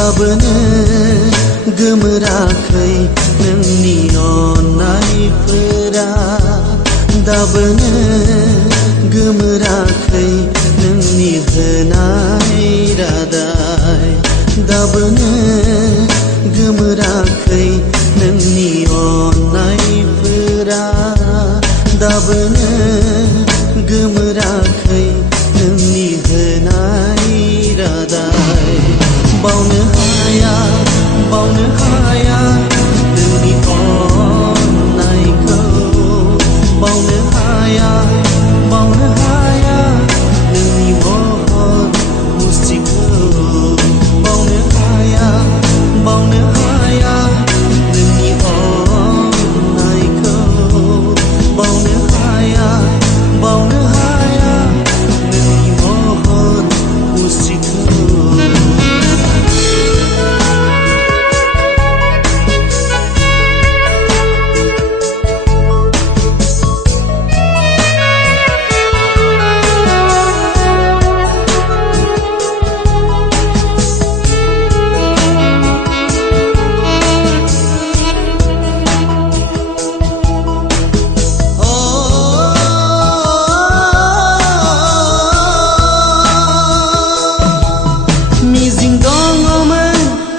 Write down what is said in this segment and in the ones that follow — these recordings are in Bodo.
दाबोनो गोमोराखै नोंनि अननायफोरा दाबोनो गोमोराखै नोंनि होनाय रादाय दाबोनो गोमोराखै नोंनि अननायफोरा दाबोनो गोमोराखै नोंनि होनाय रादाय बावनो हाया नोंनि अननायखौ बावनो हाया नोंनि महर मुस्रिखौ बावनो हाया नोंनि अननायखौ बावनो हाया नोंनि महर मुस्रिखौ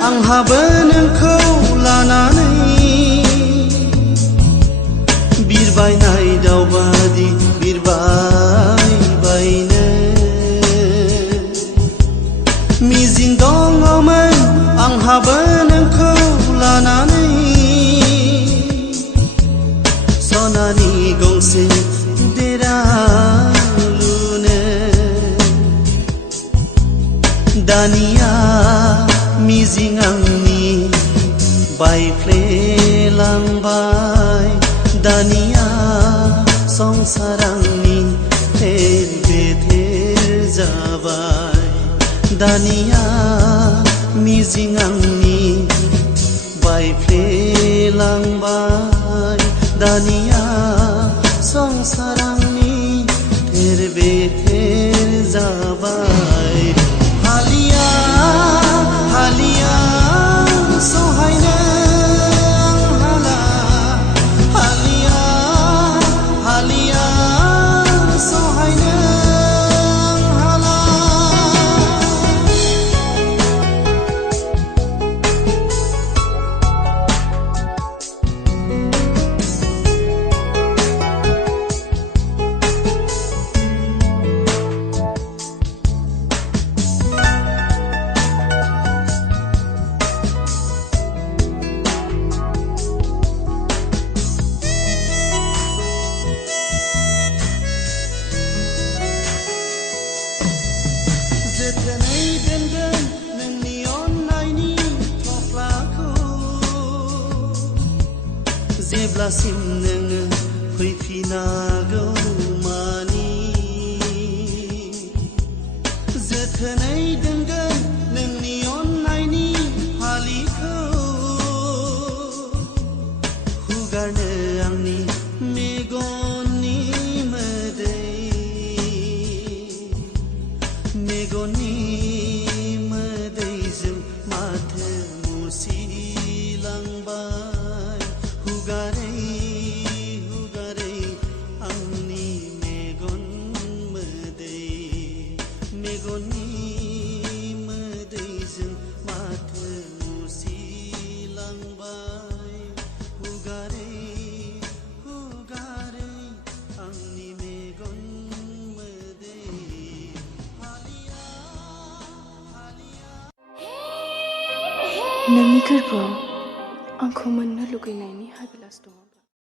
आंहाबो नोंखौ लानानै बिरबायनाय दावबादि बिरबायनो मिजिं दङमोन आंहाबो नोंखौ लानानै सनानि गंसे देरा लुनो दानिया मिजिं आंनि बायफ्लेलांबाय दानिया संसार आंनि थेर बेथेर जाबाय दानिया मिजिं आंनि बायफ्लेलांबाय दानिया संसार आंनि थेर बेथेर जाबाय हालिया सहायनो हाला हालिया सहायनो हाला जोथोनै दोनगोन नोंनि अननायनि थफ्लाखौ जेब्लासिम नोङो फैफिनागौ मानि जोथोनै दोनगोन नोंनि अननायनि फालिखौ हुगारनो आंनि मेगननि मेगननि मोदैजों माथो मुसिलांबाय हुगारै आंनि मेगननि मोदैजों माथो मुसिलांबाय हुगारै आंनि मेगन नोंनि गोरबोआव आंखौ मोननो लुगैनायनि हाबिलास दङ।